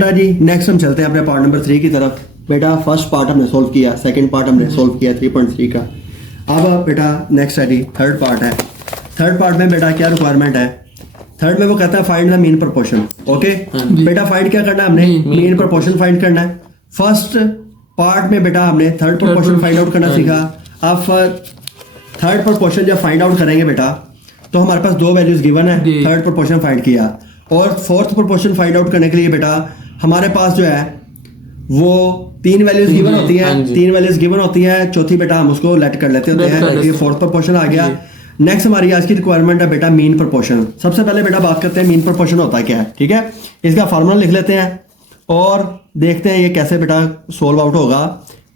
बेटा जी नेक्स्ट हम चलते हैं अपने पार्ट नंबर 3 की तरफ। बेटा फर्स्ट पार्ट हमने सोल्व किया, सेकंड पार्ट हमने सोल्व किया 3.3 का। अब बेटा नेक्स्ट है जी थर्ड पार्ट है। थर्ड पार्ट में बेटा क्या रिक्वायरमेंट है? थर्ड में वो कहता है find the mean proportion. Okay बेटा फाइंड क्या करना है हमने? मीन प्रोपोर्शन फाइंड करना है। फर्स्ट पार्ट में बेटा हमने थर्ड प्रोपोर्शन फाइंड आउट करना सीखा। अब थर्ड प्रोपोर्शन जब फाइंड आउट करेंगे बेटा तो हमारे पास दो वैल्यूज गिवन है, थर्ड प्रोपोर्शन फाइंड किया। और फोर्थ प्रोपोर्शन फाइंड आउट करने के लिए बेटा हमारे पास जो है वो तीन वैल्यूज गिवन होती है, तीन वैल्यूज गिवन होती है, चौथी बेटा हम उसको लेट कर लेते होते हैं। ये फोर्थ प्रोपोर्शन आ गया। नेक्स्ट हमारी आज की रिक्वायरमेंट है बेटा मीन प्रोपोर्शन। सबसे पहले बेटा बात करते हैं मीन प्रोपोर्शन होता है क्या है। ठीक है, इसका फार्मूला लिख लेते हैं और देखते हैं ये कैसे बेटा सोल्व आउट होगा।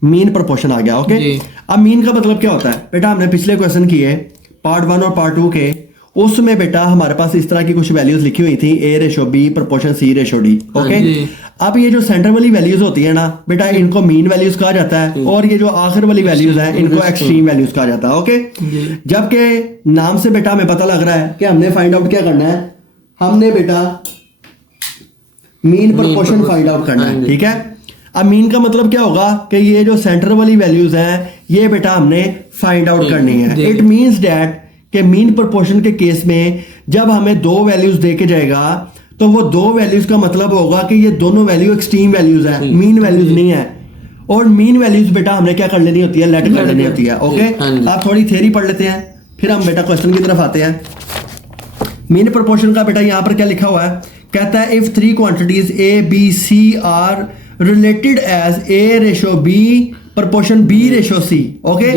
मीन प्रोपोर्शन आ गया। ओके अब मीन का मतलब क्या होता है बेटा? हमने पिछले क्वेश्चन किए पार्ट 1 और पार्ट 2 के, उसमें बेटा हमारे पास इस तरह की कुछ वैल्यूज लिखी हुई थी A/B प्रोपोर्शन C/D। ओके अब ये जो सेंटर वाली वैल्यूज होती है ना बेटा इनको मीन वैल्यूज कहा जाता है और ये जो आखिर वाली वैल्यूज है इनको एक्सट्रीम वैल्यूज कहा जाता है। ओके जबकि नाम से बेटा हमें पता लग रहा है कि हमने फाइंड आउट क्या करना है, हमने बेटा मीन प्रोपोर्शन फाइंड आउट करना है। ठीक है, अब मीन का मतलब क्या होगा कि ये जो सेंटर वाली वैल्यूज हैं ये बेटा हमने फाइंड आउट करनी है। इट मींस दैट कि मीन प्रोपोर्शन के केस में जब हमें दो वैल्यूज दे के जाएगा तो वो दो वैल्यूज का मतलब होगा कि ये दोनों वैल्यू एक्सट्रीम वैल्यूज है, मीन वैल्यूज नहीं है। और मीन वैल्यूज बेटा हमने क्या कर लेनी होती है? लेट कर लेनी होती है। ओके आप थोड़ी थ्योरी पढ़ लेते हैं फिर हम बेटा क्वेश्चन की तरफ आते हैं। मीन प्रोपोर्शन का बेटा यहां पर क्या लिखा हुआ है? कहता है if three quantities A, B, C are related as A/B proportion B/C। Okay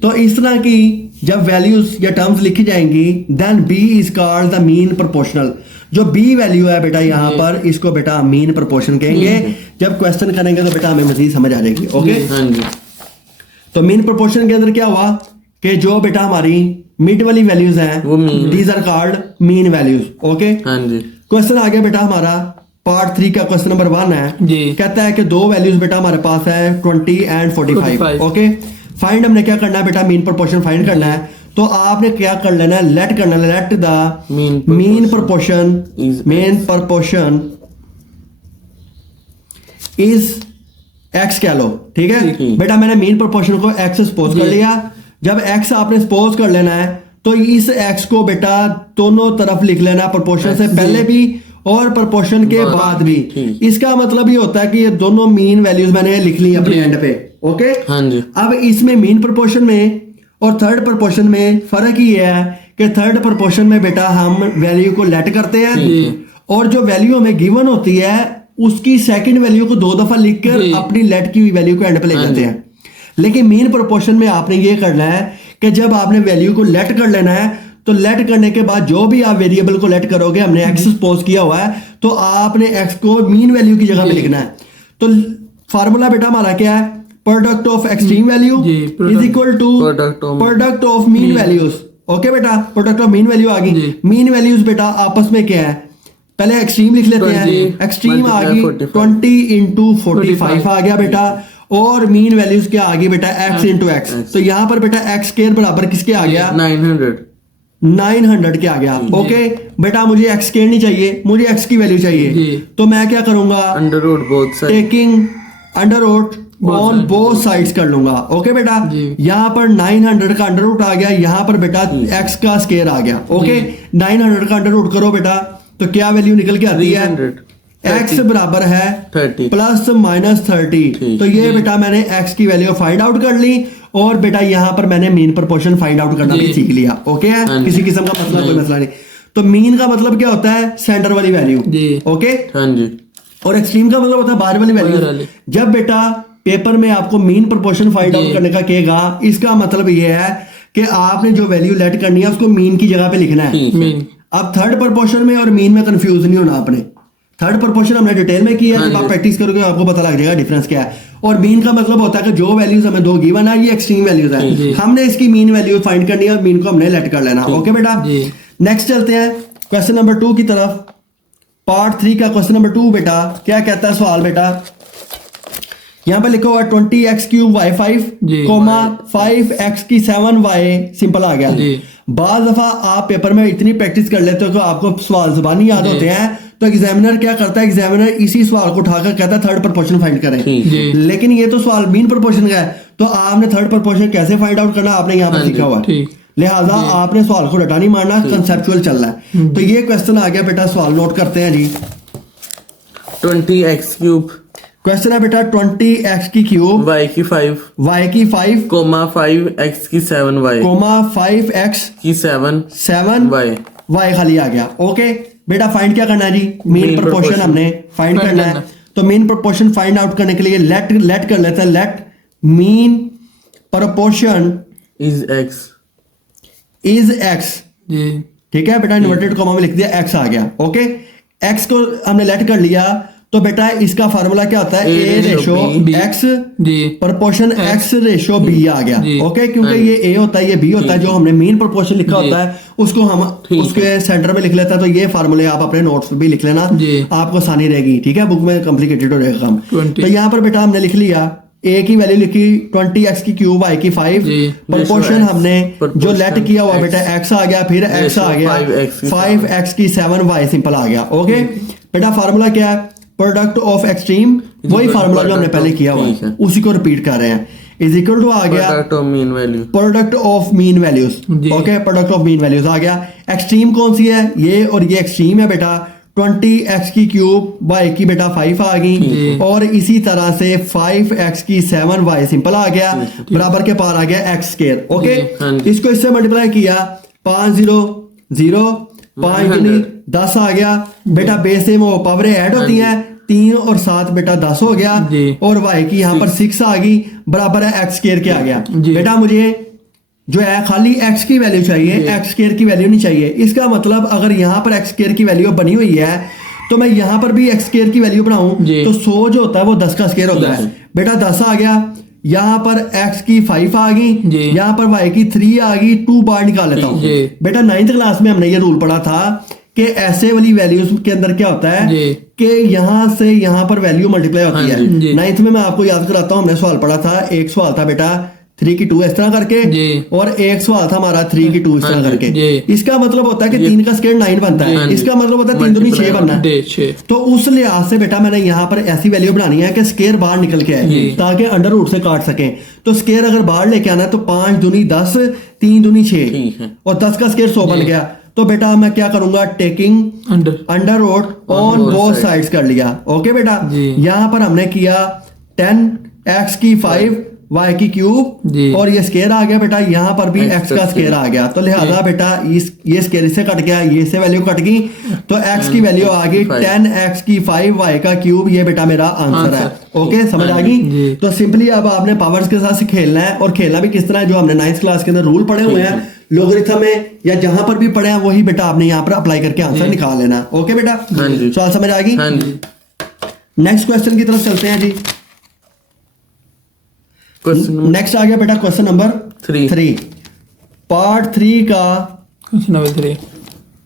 तो इस तरह की जब वैल्यूज या टर्म्स लिखी जाएंगी then B is called the mean proportional. जो B वैल्यू है बेटा यहाँ पर इसको बेटा मीन प्रोपोर्शन कहेंगे। जब क्वेश्चन करेंगे तो बेटा हमें मजीद समझ आ जाएगी। ओके तो मीन प्रोपोर्शन के अंदर क्या हुआ कि जो बेटा हमारी मिड वाली वैल्यूज हैं these are called mean values. Okay question आ गया बेटा हमारा पार्ट 3 का क्वेश्चन नंबर 1 है। कहता है कि दो वैल्यूज बेटा हमारे पास है 20 एंड 45। ओके फाइंड हमने क्या करना है बेटा? मीन प्रोपोर्शन फाइंड करना है। तो आपने क्या कर लेना है? लेट करना है। Let the mean proportion is x कह लो। ठीक है बेटा मैंने मीन प्रोपोर्शन को x सपोज कर लिया। जब x आपने सपोज कर लेना है तो इस x को बेटा दोनों तरफ लिख लेना, प्रोपोर्शन से पहले भी और प्रोपोर्शन के बाद भी। इसका मतलब ये होता है कि ये दोनों मीन वैल्यूज मैंने लिख ली अपने एंड पे। ओके अब इसमें मीन प्रोपोर्शन में और थर्ड प्रोपोर्शन में फर्क ये है कि थर्ड प्रोपोर्शन में बेटा हम वैल्यू को लेट करते हैं और जो वैल्यू हमें गिवन होती है उसकी सेकंड वैल्यू को 2 दफा लिखकर अपनी लेट की हुई वैल्यू को एंड पे ले जाते हैं। लेकिन मीन प्रोपोर्शन में आपने ये करना है कि जब आपने वैल्यू को लेट कर लेना है तो लेट करने के बाद जो भी आप वेरिएबल को लेट करोगे, हमने x सपोज किया हुआ है तो आपने x को मीन वैल्यू की जगह पे लिखना है। तो फार्मूला बेटा हमारा क्या है? Product of extreme value is equal to product of mean values. Okay बेटा प्रोडक्ट ऑफ मीन वैल्यू आ गई। मीन वैल्यूज बेटा आपस में क्या है? पहले एक्सट्रीम लिख लेते हैं। एक्सट्रीम आ गई 20 इंटू 45 आ गया बेटा और मीन वैल्यूज क्या आ गई बेटा? x into x. तो यहाँ पर बेटा x स्क्वायर बराबर किसके आ गया? 900 के आ गया। ओके बेटा मुझे x स्क्वायर नहीं चाहिए, मुझे x की वैल्यू चाहिए। तो मैं क्या करूंगा? Under root both side, taking under root on both sides कर लूंगा। ओके बेटा यहाँ पर 900 का अंडर रूट आ गया, यहाँ पर बेटा x का स्क्वायर आ गया। ओके 900 का अंडर रूट करो बेटा तो क्या वैल्यू निकल के आती है? x बराबर है 30 प्लस माइनस 30। तो ये बेटा मैंने x की वैल्यू फाइंड आउट कर ली और बेटा यहाँ पर मैंने मीन प्रोपोर्शन फाइंड आउट करना भी सीख लिया। ओके है किसी किस्म का मसला कोई मसला नहीं। तो मीन का मतलब क्या होता है? सेंटर वाली वैल्यू। ओके और एक्सट्रीम का मतलब होता है बाहर वाली वैल्यू। जब बेटा पेपर में आपको मीन प्रोपोर्शन फाइंड आउट करने का कहेगा इसका मतलब ये है कि आपने जो वैल्यू लेट करनी है उसको मीन की जगह पे लिखना है। अब थर्ड प्रोपोर्शन में और मीन में कंफ्यूज नहीं होना आपने। थर्ड प्रोपोर्शन हमने डिटेल में किया है, जब आप प्रैक्टिस करोगे आपको पता लग जाएगा डिफरेंस क्या है। और मीन का मतलब होता है कि जो वैल्यूज हमें दो गिवन है ये एक्सट्रीम वैल्यूज है, हमने इसकी मीन वैल्यू फाइंड करनी है और मीन को हमने लेट कर लेना। ओके बेटा नेक्स्ट चलते हैं क्वेश्चन नंबर 2 की तरफ। पार्ट 3 का क्वेश्चन नंबर 2 बेटा क्या कहता है सवाल? बेटा यहाँ पे लिखा हुआ 20x³ y5 कोमा 5x की 7y सिंपल आ गया। बाज दफा आप पेपर में इतनी प्रैक्टिस कर लेते हो कि आपको सवाल जुबानी याद होते हैं तो एग्जामिनर क्या करता है, एग्जामिनर इसी सवाल को उठाकर कहता है थर्ड प्रोपोर्शन फाइंड करें। लेकिन ये तो सवाल मीन प्रोपोर्शन का है, तो आपने थर्ड प्रोपोर्शन कैसे फाइंड आउट करना आपने यहाँ पर सीखा हुआ है, लिहाजा आपने सवाल को रटा नहीं मारना, कंसेप्चुअल चल रहा है। तो ये क्वेश्चन आ गया बेटा, सवाल नोट करते हैं जी। 20x क्यूब, क्वेश्चन है बेटा 20x की क्यूब, y की 5, y की 5, कोमा 5x की 7y, कोमा 5x की 7 7 y खाली आ गया। ओके बेटा फाइंड क्या करना है जी, मीन प्रोपोर्शन हमने फाइंड करना है। तो मीन प्रोपोर्शन फाइंड आउट करने के लिए लेट कर लेते हैं, let mean proportion is x, ठीक है बेटा, इन्वर्टेड कॉमा में लिख दिया x आ गया। ओके x को हमने लेट कर लिया, तो बेटा इसका फार्मूला क्या होता है, a ratio x proportion x ratio b आ गया। ओके क्योंकि ये a होता है ये b होता है, जो हमने मीन प्रोपोर्शन लिखा होता है उसको हम उसके सेंटर में लिख लेता है। तो ये फार्मूले आप अपने नोट्स पे भी लिख लेना, आपको आसानी रहेगी, ठीक है, बुक में कॉम्प्लिकेटेड हो जाएगा काम। तो यहाँ पर बेटा हमने लिख लिया a की वैल्यू लिखी 20x की क्यूब, y की 5, प्रोपोर्शन हमने जो लेट किया हुआ बेटा x आ गया, फिर x आ गया 5x की 7y सिंपल आ गया। ओके बेटा फार्मूला क्या है, प्रोडक्ट ऑफ एक्सट्रीम, वही फार्मूला जो हमने पहले किया हुआ है उसी को रिपीट कर रहे हैं, इज इक्वल टू आ गया product of mean values. Okay product of mean values आ गया। एक्सट्रीम कौन सी है, ये और ये एक्सट्रीम है बेटा, 20x की क्यूब y की बेटा 5 आ गई, और इसी तरह से 5x की 7y सिंपल आ गया, बराबर के पार आ गया x स्क्वायर। ओके इसको इससे मल्टीप्लाई किया, 5 0 0 5 दूनी 10 आ गया बेटा, बेस से वो पावर ऐड होती हैं, 3 और 7 बेटा 10 हो गया, और y की यहाँ पर 6 आ गई, बराबर है x स्क्वायर के आ गया। बेटा मुझे जो है खाली x की वैल्यू चाहिए, x स्क्वायर की वैल्यू नहीं चाहिए। इसका मतलब अगर यहाँ पर x स्क्वायर की वैल्यू बनी हुई है तो मैं यहाँ पर भी x स्क्वायर की वैल्यू बनाऊं तो 100 जो होता है वो 10 का स्क्वायर होता है। बेटा 10 आ गया, यहाँ पर x की 5 आ गई, यहाँ पर y की 3 आ गई, 2 बार निकाल लेता हूँ। बेटा 9th क्लास में हमने ये रूल पढ़ा था कि ऐसे वाली वैल्यूज के अंदर क्या होता है कि यहाँ से यहाँ पर वैल्यू मल्टीप्लाई होती है। 9th में मैं आपको याद कराता हूँ, हमने सवाल पढ़ा था, एक सवाल था बेटा 3 की 2 इस तरह करके, और एक सवाल था हमारा 3 की 2 इस तरह करके। इसका मतलब होता है कि 3 का स्क्वायर 9 बनता है, इसका मतलब होता है 3 दूनी 6 बनना है। तो उस लिहाज से बेटा मैंने यहाँ पर ऐसी वैल्यू बनानी है कि स्क्वायर बाहर निकल के आए ताकि अंडर रूट से काट सके। तो स्क्वायर अगर बाहर लेके आना है तो 5 दूनी 10, 3 दूनी 6, और 10 का स्क्वायर 100 बन गया। तो बेटा मैं क्या करूंगा, taking under root on both sides कर लिया। ओके बेटा यहाँ पर हमने किया 10x की 5 y की क्यूब, और ये स्क्वायर आ गया बेटा, यहाँ पर भी x का स्क्वायर आ गया। तो लिहाजा बेटा ये स्क्वायर इससे कट गया, ये से वैल्यू कट गई, तो x की वैल्यू आ गई 10x की 5 y का क्यूब, ये बेटा मेरा आंसर है। ओके समझ आ गई। तो सिंपली अब आपने पावर्स के साथ खेलना है, और खेलना भी किस तरह है, जो हमने 9th क्लास के अंदर रूल पढ़े हुए हैं लोगरिथम में या जहां पर भी पढ़े हैं वही बेटा आपने यहाँ पर अप्लाई करके आंसर निकाल लेना। ओके बेटा सवाल समझ आ गई। नेक्स्ट क्वेश्चन की तरफ चलते हैं जी। नेक्स्ट आ गया बेटा क्वेश्चन नंबर 3, पार्ट 3 का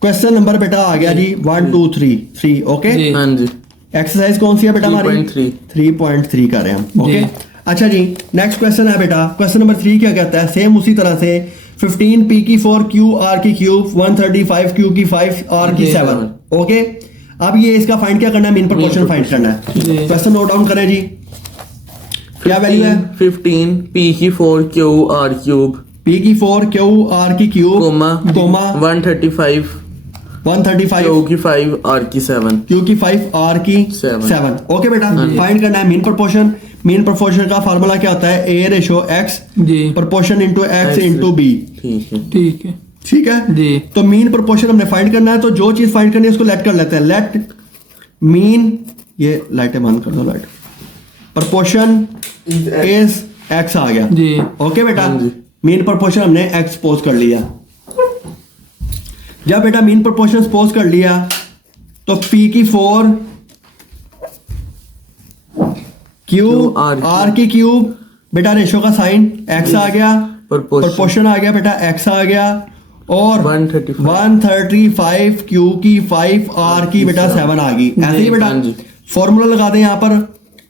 क्वेश्चन नंबर बेटा आ गया जी 1 2 3। ओके एक्सरसाइज कौन सी है बेटा हमारी, 3.3 कर रहे हैं। ओके अच्छा जी नेक्स्ट क्वेश्चन है बेटा, क्वेश्चन नंबर 3 क्या कहता है, सेम उसी तरह से 15 p की 4 q r की क्यूब 135 q की 5 r की 7। ओके अब ये इसका फाइंड क्या करना है, मीन प्रोपोर्शन फाइंड करना है। क्वेश्चन नोट डाउन करें जी, क्या वैल्यू है, 15 p की 4 q r क्यूब, p की 4 q r की क्यूब, कोमा 135 q की 5 r की 7, q की 5 r की 7। ओके बेटा फाइंड करना है मीन प्रोपोर्शन। मीन प्रोपोर्शन का फार्मूला क्या होता है, a ratio x proportion into x into b। ठीक है जी। तो मीन प्रोपोर्शन हमने फाइंड करना है, तो जो चीज फाइंड करनी है उसको लेट कर लेते हैं। लेट मीन, ये लाइटें बंद कर दो, लाइट प्रोपोर्शन इज x आ गया जी। ओके बेटा मीन प्रोपोर्शन हमने x सपोज कर लिया। जब बेटा मीन प्रोपोर्शन सपोज कर लिया तो p की 4 q r की क्यूब, बेटा रेशो का साइन x आ गया, प्रोपोर्शन आ गया बेटा x आ गया, और 135 q की 5 r की बेटा 7 आ गई। ऐसे ही बेटा फॉर्मूला लगा दें यहाँ पर,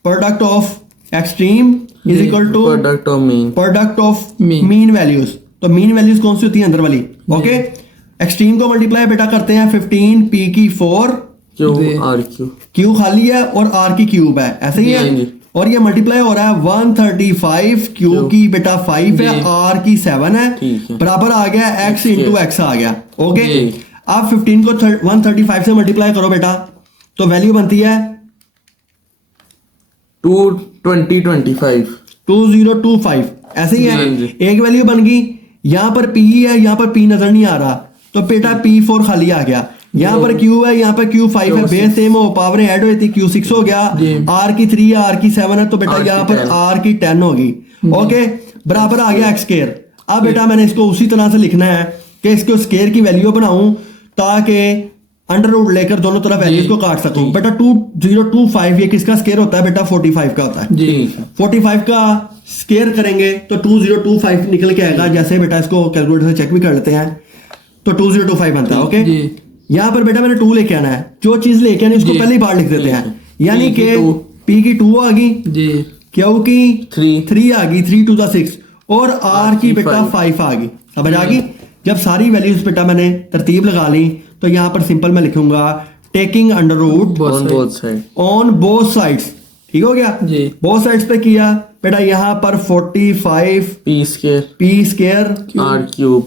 product of extreme is equal to product of mean values. तो मीन वैल्यूज कौन सी होती है, अंदर वाली। ओके एक्सट्रीम को मल्टीप्लाई बेटा करते हैं 15 p की 4 क्यू आर क्यू, क्यू खाली है और आर की क्यूब है, ऐसे ही है। और ये मल्टीप्लाई हो रहा है 135, क्यू की बेटा 5 है, आर की 7 है, बराबर आ गया x इंटू एक्स आ गया। ओके, आप 15 को 135 से मल्टीप्लाई करो बेटा, तो वैल्यू बनती है 2025, ऐसे ही है। एक वैल्यू बन गई, यहाँ पर p है, यहाँ पर p नजर नहीं आ रहा, तो बेटा P4 खाली आ गया। यहाँ पर Q है, यहाँ पर Q5 है, बेस सेम हो, पावर ऐड हुई थी, Q6 हो गया, R की 3 है, R की 7 है, तो बेटा यहाँ पर R की 10 होगी। ओके, बराबर आ गया x स्क्वायर। अब बेटा मैंने इसको उसी तरह से लिखना है कि इसको स्क्वायर की वैल्यू बनाऊं ताकि अंडर रूट लेकर दोनों तरफ वैल्यूज को काट सकूं। बेटा 2025 ये किसका स्क्वायर होता है बेटा? 45 का होता है। 45 का स्क्वायर करेंगे तो 2025 निकल के आएगा। जैसे बेटा इसको कैलकुलेटर से चेक भी कर लेते हैं, तो 2025 बनता है। ओके, यहाँ पर बेटा मैंने 2 लेके आना है, जो चीज लेके आनी उसको पहले ही बाहर लिख देते हैं, यानी कि P की 2 आ गई, Q की 3 आ गई, 3 to the 6, और R की बेटा 5 आ गई। समझ आ गई? जब सारी वैल्यूज बेटा मैंने तरतीब लगा ली, तो यहाँ पर सिंपल मैं लिखूंगा taking under root on both sides. ठीक हो गया? बोथ साइड्स पे किया बेटा, यहाँ पर 45 P square R cube,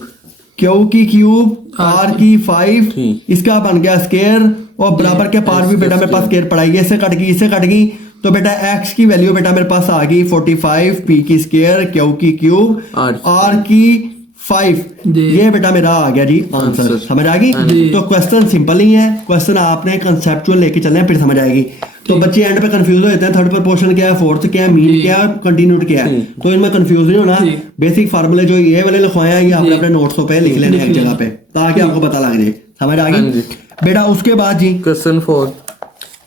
Q की क्यूब, R की 5, इसका बन गया स्क्वायर, और बराबर के पार भी बेटा मेरे पास स्क्वायर पड़ा, ये इससे कट गई, इससे कट गई, तो बेटा x की वैल्यू बेटा मेरे पास आ गई 45, P की स्क्वायर, Q की क्यूब, R की 5, ये बेटा मेरा आ गया जी आंसर। समझ आ गई? तो क्वेश्चन सिंपल ही है, क्वेश्चन आपने कंसेप्चुअल लेके चलना है, फिर समझ आएगी। तो बच्चे एंड पे कंफ्यूज हो जाते हैं, थर्ड प्रपोर्शन क्या है, फोर्थ क्या है, मीन क्या है, कंटिन्यूट क्या है, तो इनमें कंफ्यूज नहीं होना। बेसिक फार्मूले जो ये वाले लिखवाए हैं, ये आपने अपने नोट्सों पे लिख लेने एक जगह पे, ताकि आपको पता लग जाए। समझ आ गई बेटा? उसके बाद जी क्वेश्चन 4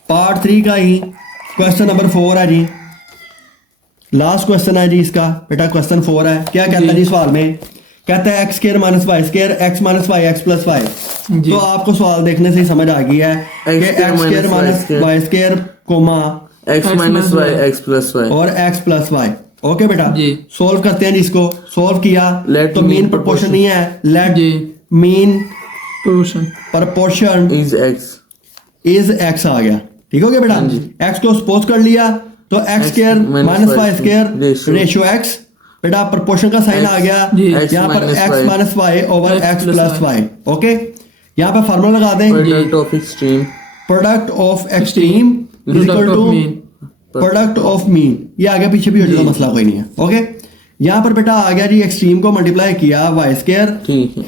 पार्ट 3 का ही क्वेश्चन नंबर 4 है जी, लास्ट क्वेश्चन है जी इसका बेटा। क्वेश्चन 4 है, क्या कहता है जी सवाल में? कहता है x square minus y square, x minus y x plus y. तो आपको सवाल देखने से ही समझ आ गई है कि x square minus y square comma x minus y x plus y और x प्लस वाई। ओके बेटा, सोल्व करते हैं जी इसको। सोल्व किया तो मीन प्रोपोर्शन नहीं है, let mean proportion is x आ गया। ठीक हो गया बेटा? x को सपोज कर लिया, तो x square minus y square ratio x, बेटा प्रोपोर्शन का साइन आ गया, यहाँ पर x minus y over x plus y. Okay, यहाँ पर फार्मूला लगा दें, product of extreme is equal to product of mean. ये आगे पीछे भी हो जाएगा, मसला कोई नहीं है। ओके, यहाँ पर बेटा आ गया जी एक्सट्रीम को मल्टीप्लाई किया वाई स्क्वायर,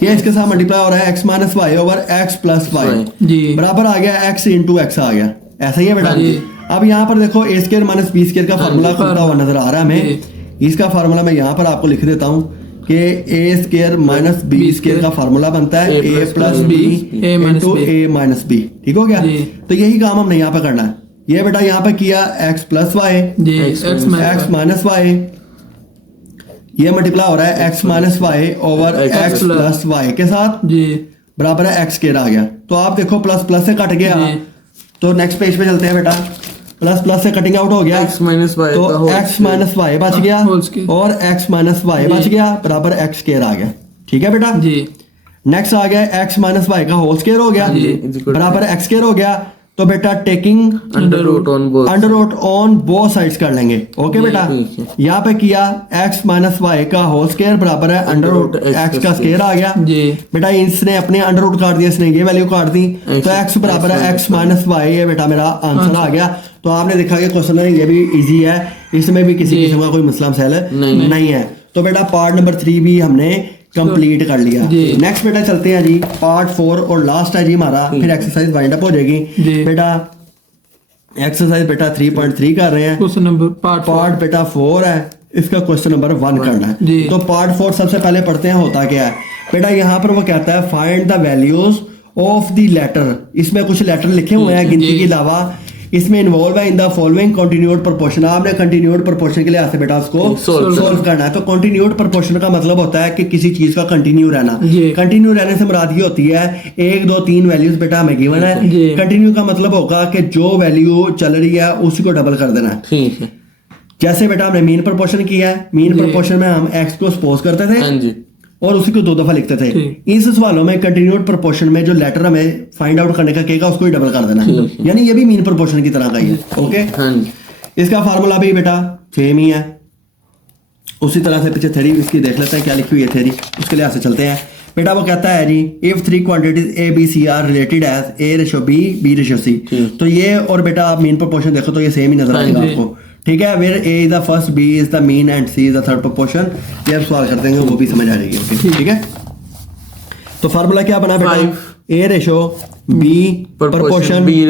ये इसके साथ मल्टीप्लाई हो रहा है x minus y over x plus y, बराबर आ गया x इंटू एक्स आ गया। ऐसा ही है बेटा? अब यहाँ पर देखो a square minus b square का फार्मूला खुलता हुआ नजर आ रहा है हमें। इसका फार्मूला मैं यहाँ पर आपको लिख देता हूँ कि a square minus b square का फार्मूला बनता है a plus b into a minus b। ठीक हो गया? तो यही काम हमने यहाँ पे करना है। ये बेटा यहाँ पे किया x plus y, x minus y, ये मल्टीप्लाई हो रहा है x minus y over x plus y के साथ, बराबर है x स्क्वायर आ गया। तो आप देखो प्लस प्लस से कट गया, तो नेक्स्ट पेज पे चलते हैं बेटा। प्लस प्लस से कटिंग आउट हो गया, x माइनस वाई, तो x माइनस वाई बच गया और x माइनस वाई बच गया, बराबर x स्क्वायर आ गया। ठीक है बेटा? नेक्स्ट आ गया x माइनस वाई का होल स्क्वायर हो गया, बराबर x स्क्वायर हो गया। तो बेटा taking under root on both sides कर लेंगे। ओके बेटा, यहाँ पे किया x माइनस वाई का होल स्क्वायर बराबर है अंडर रूट x का स्क्वायर आ गया। बेटा इसने अपने अंडर रूट काट दिया, इसने ये वैल्यू काट दी, तो x बराबर है x माइनस वाई, ये बेटा मेरा आंसर आ गया। तो आपने देखा कि क्वेश्चन ये भी इजी है, इसमें भी किसी किस्म का कोई मसला मसला नहीं है। तो बेटा पार्ट नंबर 3 भी हमने कंप्लीट कर लिया। नेक्स्ट बेटा चलते हैं जी पार्ट 4 और लास्ट है जी हमारा, फिर एक्सरसाइज वाइंड अप हो जाएगी। बेटा एक्सरसाइज बेटा 3.3 कर रहे हैं, क्वेश्चन नंबर पार्ट बेटा 4 है, इसका क्वेश्चन नंबर 1 करना है। तो पार्ट 4 सबसे पहले पढ़ते हैं होता क्या है। बेटा यहाँ पर वो कहता है find the values of the letter, इसमें कुछ लेटर लिखे हुए हैं गिनती के अलावा, इसमें इन्वॉल्व है in the following continued proportion. आपने कंटिन्यूड प्रोपोर्शन के लिहाज से बेटा उसको सोल्व करना है। तो कंटिन्यूड प्रोपोर्शन का मतलब होता है कि किसी चीज का कंटिन्यू रहना। कंटिन्यू रहने से मुराद ये होती है 1 2 3 वैल्यूज बेटा हमें गिवन है। कंटिन्यू का मतलब होगा कि जो वैल्यू चल रही है उसी को डबल कर देना है। जैसे बेटा हमने मीन प्रोपोर्शन किया है, मीन प्रोपोर्शन में हम एक्स को सपोज करते थे, और उसी को 2 दफा लिखते थे। इस सवालों में कंटिन्यूड प्रोपोर्शन में जो लेटर हमें फाइंड आउट करने का कहेगा उसको ही डबल कर देना, यानी ये भी मीन प्रोपोर्शन की तरह का ही है। ओके, इसका फार्मूला भी बेटा सेम ही है। उसी तरह से पीछे थ्योरी इसकी देख लेते हैं क्या लिखी हुई है थ्योरी, उसके लिहाज से चलते हैं बेटा। वो कहता है जी if 3 quantities A B C are related as A ratio B B ratio C, तो ये और बेटा आप मीन प्रोपोर्शन देखो तो ये सेम ही नजर आएगा आपको, ठीक है। Where A is the first, B is the mean and C is the third proportion. ये आप सवाल कर देंगे वो भी समझ आ जाएगी, ठीक है। तो फार्मूला क्या बना बेटा, A ratio B proportion B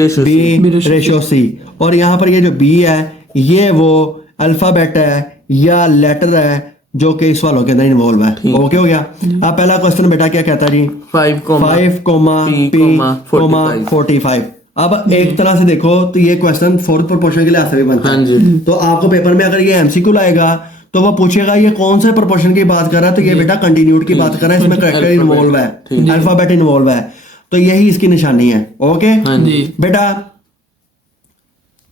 ratio C, और यहाँ पर ये जो बी है ये वो अल्फाबेट है या लेटर है जो कि इस वालों के अंदर इन्वॉल्व है। ओके हो गया। अब पहला क्वेश्चन बेटा क्या कहता है जी 5,P,45। अब एक तरह से देखो तो ये क्वेश्चन फोर्थ प्रोपोर्शन के लिहाज से भी बनता है। तो आपको पेपर में अगर ये एमसीक्यू लाएगा तो वो पूछेगा ये कौन से प्रोपोर्शन की बात कर रहा है, तो ये बेटा कंटिन्यूड की बात कर रहा है, इसमें करेक्टर इन्वॉल्व है, अल्फाबेट इन्वॉल्व है, तो यही इसकी निशानी है। ओके बेटा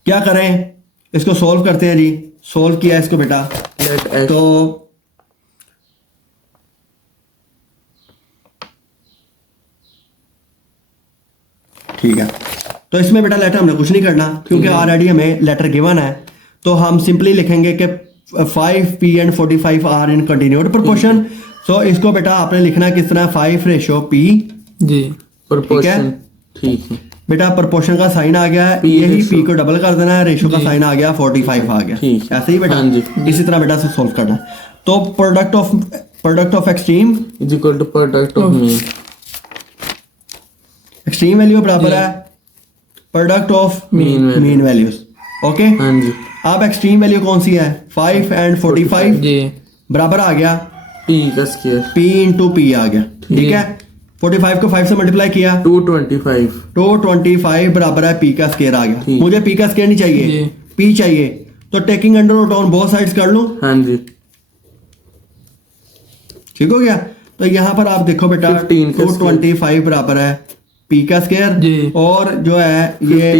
क्या करें, इसको सोल्व करते हैं जी। सोल्व किया इसको बेटा, तो ठीक है। तो इसमें बेटा लेटर हमने कुछ नहीं करना क्योंकि ऑलरेडी हमें लेटर गिवन है, तो हम सिंपली लिखेंगे कि 5P and 45 are in continued proportion. So इसको बेटा आपने लिखना किस तरह 5 रेशो P जी प्रोपोर्शन, ठीक है बेटा। प्रोपोर्शन का साइन आ गया है, यही P को डबल कर देना है, रेशो का साइन आ गया 45 आ गया, ऐसे ही बेटा इसी तरह बेटा से सोल्व करना है। तो product of extreme is equal to product of mean. Extreme value बराबर है product of mean values. Okay अब एक्सट्रीम वैल्यू कौन सी है 5 and 45 बराबर आ गया P का स्क्वायर, P into P आ गया, ठीक है। 45 को 5 से मल्टीप्लाई किया 225 बराबर है P का स्क्वायर आ गया। मुझे P का स्क्वायर नहीं चाहिए, P चाहिए, तो taking under root on both sides कर लूं, हाँ जी ठीक हो गया। तो यहाँ पर आप देखो बेटा 225 बराबर है P का स्क्वायर, और जो है ये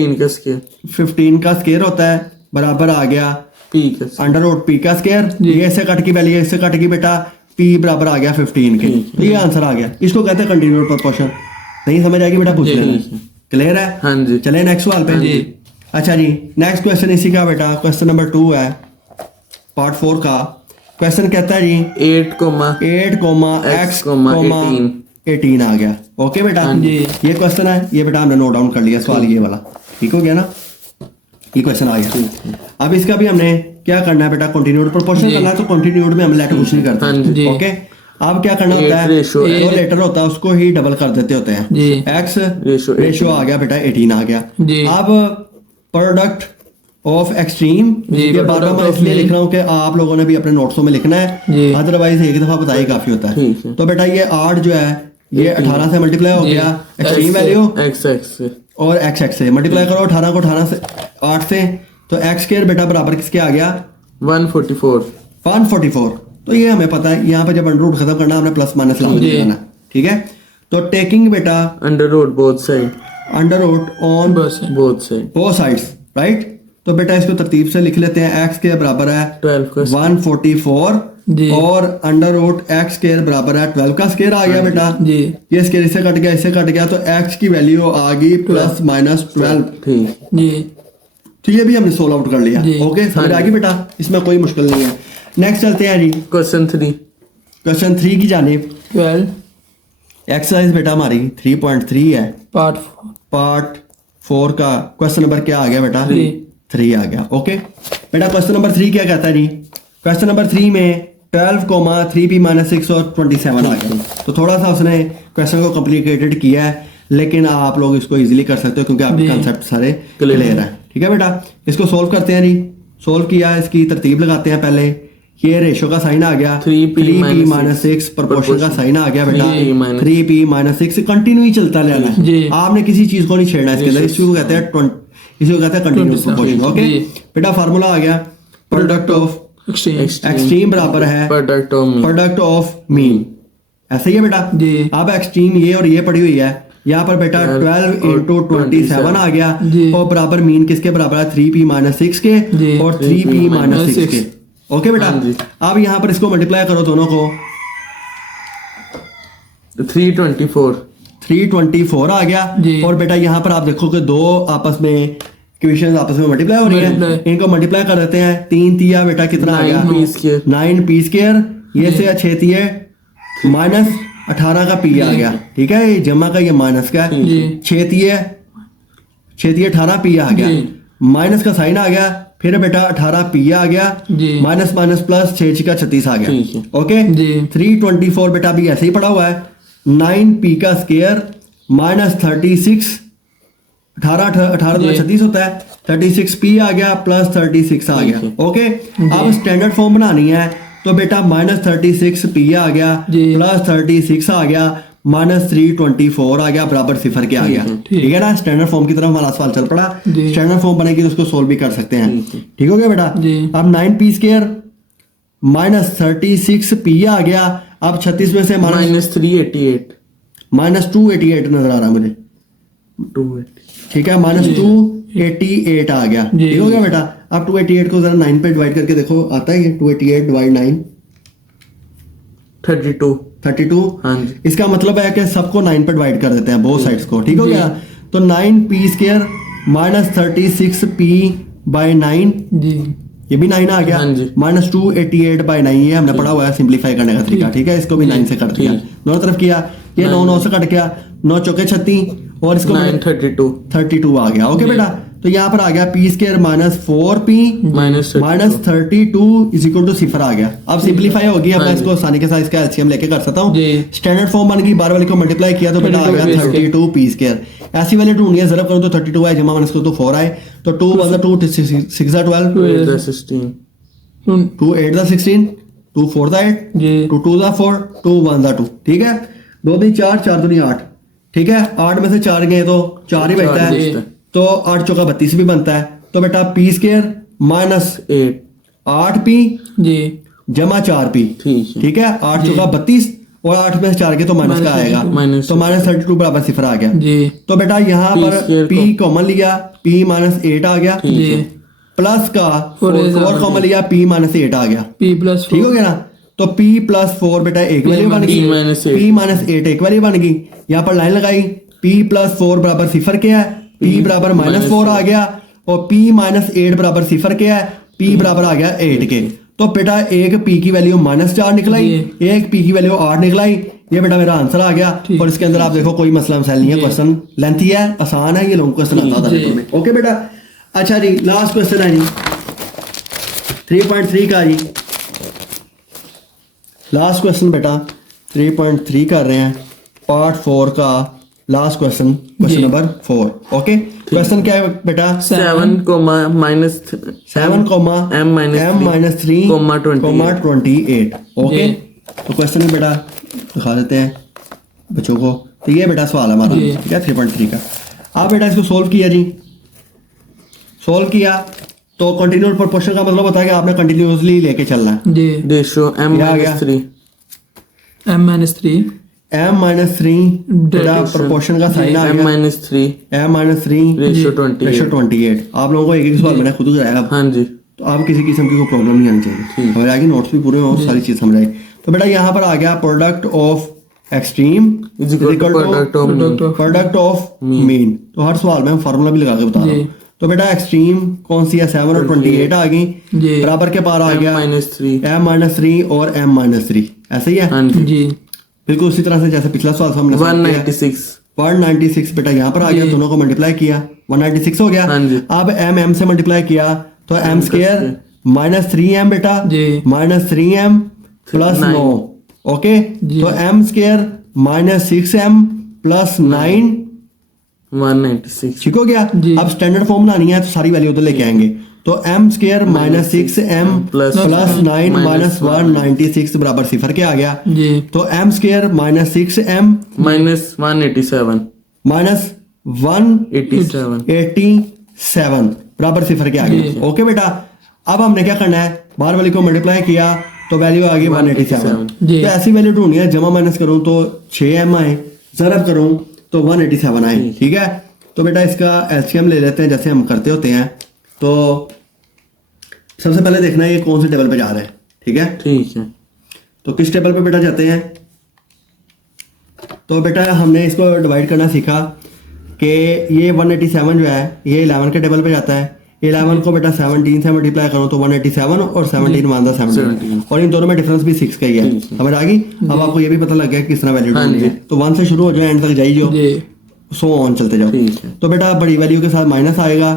15 का स्क्वायर होता है बराबर आ गया P का अंडर रूट P का स्क्वायर। ये ऐसे कट की वैल्यू इससे कट की बेटा P बराबर आ गया 15 के, तो ये आंसर आ गया। इसको कहते हैं कंटिन्यूड प्रोपोर्शन। नहीं समझ आएगी बेटा पूछ लेना, क्लियर है, हाँ जी। चले नेक्स्ट सवाल पे। अच्छा जी नेक्स्ट क्वेश्चन इसी का बेटा क्वेश्चन नंबर 2 है पार्ट 4 का। क्वेश्चन कहता है जी 8,X,18 आ गया। ओके बेटा ये क्वेश्चन है, ये बेटा हमने नोट डाउन कर लिया सवाल ये वाला, ठीक हो गया ना, ये क्वेश्चन आ गया। अब इसका भी हमने क्या करना है बेटा कंटिन्यूड प्रोपोर्शन करना है, तो कंटिन्यूड में हम लेटर कुछ नहीं करते। ओके अब क्या करना होता है, जो लेटर होता है उसको ही डबल कर देते होते हैं। एक्स रेशो आ गया बेटा 18 आ गया। अब प्रोडक्ट ऑफ एक्सट्रीम, ये बार बार मैं इसलिए लिख रहा हूँ कि आप लोगों ने भी अपने नोट्सों में लिखना है, अदरवाइज एक दफा बताइए काफी होता है। तो बेटा ये 8 जो है ये 18 से मल्टीप्लाई हो गया एक्सट्रीम वैल्यू, और एक्स से मल्टीप्लाई करो 18 को 18 से 8 से, तो एक्स स्क्वायर बेटा बराबर किसके आ गया 144। तो ये हमें पता है, यहाँ पे जब अंडर रूट खत्म करना हमने प्लस माइनस लगाना, ठीक है। तो टेकिंग बेटा under root on both sides, right. तो बेटा इसको तरतीब से लिख लेते हैं। एक्स के बराबर है 144 और अंडर रूट एक्स स्क्वायर बराबर है 12 का स्क्वायर आ गया बेटा। ये स्क्वायर इससे कट गया, तो एक्स की वैल्यू आ गई प्लस माइनस 12। ठीक है, भी हमने सोल्व आउट कर लिया। ओके समझ आ गई बेटा, इसमें कोई मुश्किल नहीं है। नेक्स्ट चलते हैं जी क्वेश्चन 3 की जानिब। 12 एक्सरसाइज बेटा हमारी 3.3 है, पार्ट 4 का क्वेश्चन नंबर क्या आ गया बेटा 3 आ गया। ओके बेटा क्वेश्चन नंबर 3 क्या कहता है जी, क्वेश्चन नंबर 3 में 12,3p-6 और 27 आ गया। तो थोड़ा सा उसने क्वेश्चन को कॉम्प्लिकेटेड किया है, लेकिन आप लोग इसको इजीली कर सकते हो क्योंकि आपके कंसेप्ट सारे क्लियर है। ठीक है बेटा, इसको सोल्व करते हैं जी। सोल्व किया, इसकी तरतीब लगाते हैं। पहले ये रेशो का साइन आ गया 3p-6, प्रोपोर्शन का साइन आ गया बेटा 3p-6, कंटिन्यू ही चलता रहना है, आपने किसी चीज को नहीं छेड़ना इसके अंदर। इसको कहते हैं कंटिन्यूअस प्रोपोर्शन। ओके बेटा फार्मूला आ गया, प्रोडक्ट ऑफ एक्सट्रीम बराबर है प्रोडक्ट ऑफ मीन। ऐसे ही है बेटा। अब एक्सट्रीम ये और ये पड़ी हुई है, यहाँ पर बेटा 12 × 27 आ गया, और बराबर मीन किसके बराबर है 3p-6 के और 3p-6 के। ओके बेटा, अब यहाँ पर इसको मल्टीप्लाई करो दोनों को, 324 324 आ गया। जी। और बेटा यहाँ पर आप देखो कि दो आपस में इक्वेशन आपस में मल्टीप्लाई हो रही है, Multiply। इनको मल्टीप्लाई कर देते हैं। 3 तिया बेटा कितना आ गया? 9 p²। 9 पी स्क्वायर, ये से 6 तिये माइनस 18 का पी आ गया, ठीक है, ये जमा का ये माइनस का है। जी। 6 तिये 18 पी आ गया, जी। माइनस का साइन आ गया, फिर बेटा 18 पी आ गया, जी। माइनस माइनस प्लस 6 का 36 आ ठीक गया। है। ओके, जी। 324 बेटा अभी ऐसे ही पड़ा हुआ है। 9 पी का स्क्वायर माइनस 36, 18 जी। 36 होता है, 36 पी आ गया प्लस 36 आ गया। ठीक ओके, अब स्टैंडर्ड फॉर्म बनानी है तो बेटा माइनस 36 पी आ गया जी। प्लस 36 आ गया माइनस 324 आ गया बराबर सिफर के आ गया। ठीक। ठीक है ना, स्टैंडर्ड फॉर्म की तरफ हमारा सवाल चल पड़ा। जी। स्टैंडर्ड फॉर्म बनेगी तो उसको सोल्व भी कर सकते हैं। ठीक हो गया बेटा। जी। अब 9 पी स्क्वायर माइनस 36 पी आ गया, अब 36 में से माइनस -388 288 नजर आ रहा है मुझे। 280 ठीक है, माइनस 288 आ गया। जी। ठीक हो गया बेटा। अब 288 को जरा 9 पे डिवाइड करके देखो, आता है ये 288 डिवाइड 9 32। 32। हाँ जी। इसका मतलब है कि सबको 9 पे डिवाइड कर देते हैं, बोथ साइड्स को। ठीक हो जी। गया, तो 9 P square minus 36 P by 9, जी। ये भी 9 आ गया, हाँ जी। माइनस 288 बाई 9, ये हमने पढ़ा हुआ है सिंप्लीफाई करने का तरीका। ठीक है, इसको भी 9 से कर दिया, दोनों तरफ किया, ये 9 से कट गया, 9 चौके 36 और इसको 932 32 आ गया। ओके बेटा, तो यहाँ पर आ गया P square minus 4p minus minus 32 is equal to सिफर आ गया। अब सिंप्लीफाई होगी, अब मैं इसको आसानी के साथ इसका एलसीएम लेके कर सकता हूँ। जी। स्टैंडर्ड फॉर्म बन गई, बार वाले को मल्टीप्लाई किया तो बेटा आ गया 32 पी स्क्वायर। ऐसी वैल्यू ढूंढनी है, जरा करो तो 32 आए, जमा माइनस करो तो 4 आए, तो 2 1 2 6 12 16 2 8 16 2 4 8 जी। 2 2 4 2 1 2। ठीक है, 2 2 4 4 2 8। ठीक है, 8 में से 4 गए तो 4 ही बचता है, बचता है। तो 8 चौका 32 भी बनता है। तो बेटा पी स्क्वायर माइनस 8 8p जी। जमा 4p। ठीक है। ठीक है, 8 चौका 32 और 8 में से 4 के तो माइनस का आएगा, माइनस तो माइनस 32 बराबर सिफर आ गया। जी। तो बेटा यहाँ P पर square p कॉमन लिया, p माइनस 8 आ गया, जी। प्लस का Four is 4 आ कॉमन लिया, p माइनस 8 आ गया। P प्लस ठीक हो गया ना, तो p प्लस 4 बेटा एक वैल्यू बन गई, P minus 8। p माइनस 8 एक वैल्यू बन गई। यहाँ पर लाइन लगाई, p प्लस 4 बराबर सिफर क्या है, p बराबर माइनस 4 आ गया, और p माइनस 8 बराबर सिफर क्या है, p बराबर आ गया 8 के। तो बेटा एक p की वैल्यू माइनस 4 निकलाई, एक p की वैल्यू 8 निकलाई, ये बेटा मेरा आंसर आ गया। और इसके अंदर आप देखो कोई मसला मसाइल नहीं है, क्वेश्चन लेंथी है, आसान है, ये लॉन्ग क्वेश्चन आता था पेपर में। ओके बेटा, अच्छा जी, लास्ट क्वेश्चन है जी 3.3 का जी, लास्ट क्वेश्चन बेटा 3.3 कर रहे हैं, पार्ट 4 का last question, question number 4। Okay, question क्या है बेटा? 7 माइनस 7 m minus 3 28। 28। ओके, तो क्वेश्चन में बेटा दिखा देते हैं बच्चों को। तो ये बेटा सवाल है हमारा, ठीक है, 3.3 का। आप बेटा इसको सोल्व किया जी, सोल्व किया तो कंटिन्यूअस प्रोपोर्शन का मतलब होता है कि आपने कंटिन्यूअसली लेके चलना है। जी। रेशियो m ये आ गया। minus 3 M minus 3 m minus 3 बेटा प्रोपोर्शन का साइन आ m गया, minus 3 m माइनस 3 रेशियो 28। 28। आप लोगों को एक एक सवाल मैंने खुद कराया, हाँ जी। तो आप किसी किस्म की कोई प्रॉब्लम नहीं आनी चाहिए, हो जाएगी, नोट्स भी पूरे हो, सारी चीज समझ आई। तो बेटा यहाँ पर आ गया product of extreme Is equal to product of mean। Product of mean. तो हर सवाल में हम फार्मूला भी लगा के बता रहा हूँ। तो बेटा एक्सट्रीम कौन सी है, 7 और 28 आ गई, जी। बराबर के पार आ m गया minus 3 m माइनस 3 और m माइनस 3, ऐसे ही है हाँ जी। जी। बिल्कुल उसी तरह से जैसे पिछला सवाल हमने solve किया। 196 196 बेटा यहाँ पर आ गया, दोनों को मल्टीप्लाई किया, 196 हो गया। हाँ जी। अब m से मल्टीप्लाई किया तो m स्क्वायर माइनस 3m बेटा जी। Minus 3m plus 9। ओके, तो m square minus 6m plus 9, 196 ठीक हो गया। जी। अब स्टैंडर्ड फॉर्म बनानी है तो सारी वैल्यू उधर लेके आएंगे, तो m square minus 6m plus plus 9 minus 196 बराबर सिफर क्या आ गया, जी। तो m square minus 6m minus 187 minus 187 बराबर सिफर के आ गया। ओके बेटा, अब हमने क्या करना है, बाहर वाली को मल्टीप्लाई किया तो वैल्यू आ गई 187। जी। तो ऐसी वैल्यू ढूंढनी है, जमा माइनस करूं तो 6m आए, जरब करूं तो 187 आए। ठीक है, तो बेटा इसका एलसीएम ले लेते हैं जैसे हम करते होते हैं। तो सबसे पहले देखना है ये कौन से टेबल पे जा रहे हैं। ठीक है, ठीक है। तो किस टेबल पे बेटा जाते हैं, तो बेटा हमने इसको डिवाइड करना सीखा कि ये 187 जो है ये 11 के टेबल पे जाता है। 11 को बेटा 17 से मल्टीप्लाई करो तो 187 और 17 वन द 17 और इन दोनों में डिफरेंस भी 6 का ही है। समझ आ गई? अब आपको ये भी पता लग गया किस तरह वैल्यू ढूंढनी है। तो 1 से शुरू हो जाओ एंड तक जाइए, सो ऑन चलते जाओ। तो बेटा बड़ी वैल्यू के साथ माइनस आएगा,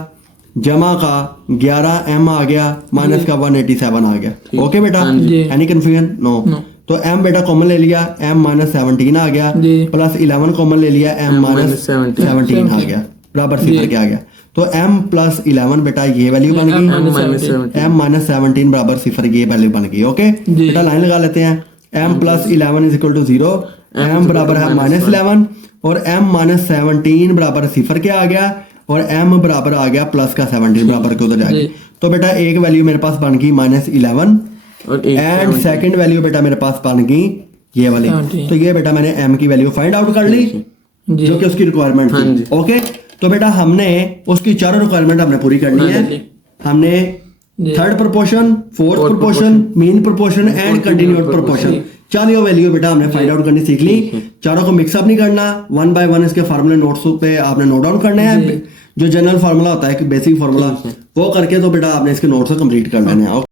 जमा का 11m आ गया, माइनस का 187 आ गया। ओके बेटा, एनी कंफ्यूजन? नो। तो m बेटा कॉमन ले लिया, m माइनस 17 आ गया, प्लस 11 कॉमन ले लिया, m माइनस 17 आ गया, बराबर सिफर क्या आ गया। तो m प्लस 11 बेटा ये वैल्यू बन गई, m माइनस 17 बराबर सिफर ये वैल्यू बन गई। ओके बेटा लाइन लगा लेते हैं, m plus 11 is equal to 0, m बराबर है माइनस 11 और m माइनस 17 बराबर सिफर क्या आ गया और m बराबर आ गया प्लस का 17 बराबर के उधर जाएगी। तो बेटा एक वैल्यू मेरे पास बन गई माइनस 11 एंड सेकंड वैल्यू बेटा मेरे पास बन गई ये वाली। तो ये बेटा मैंने m की वैल्यू फाइंड आउट कर ली जो कि उसकी रिक्वायरमेंट थी। ओके तो बेटा हमने उसकी चारों रिक्वायरमेंट हमने पूरी करनी है। हमने third proportion, fourth proportion, mean proportion and continued proportion, चारों वैल्यू बेटा हमने फाइंड आउट करनी सीख ली। चारों को मिक्सअप नहीं करना, 1 बाय 1 इसके फार्मूले नोट्स पे आपने नोट डाउन करने हैं। जो जनरल फार्मूला होता है कि बेसिक फार्मूला वो करके तो बेटा आपने इसके नोट्स कंप्लीट कर लेने हैं।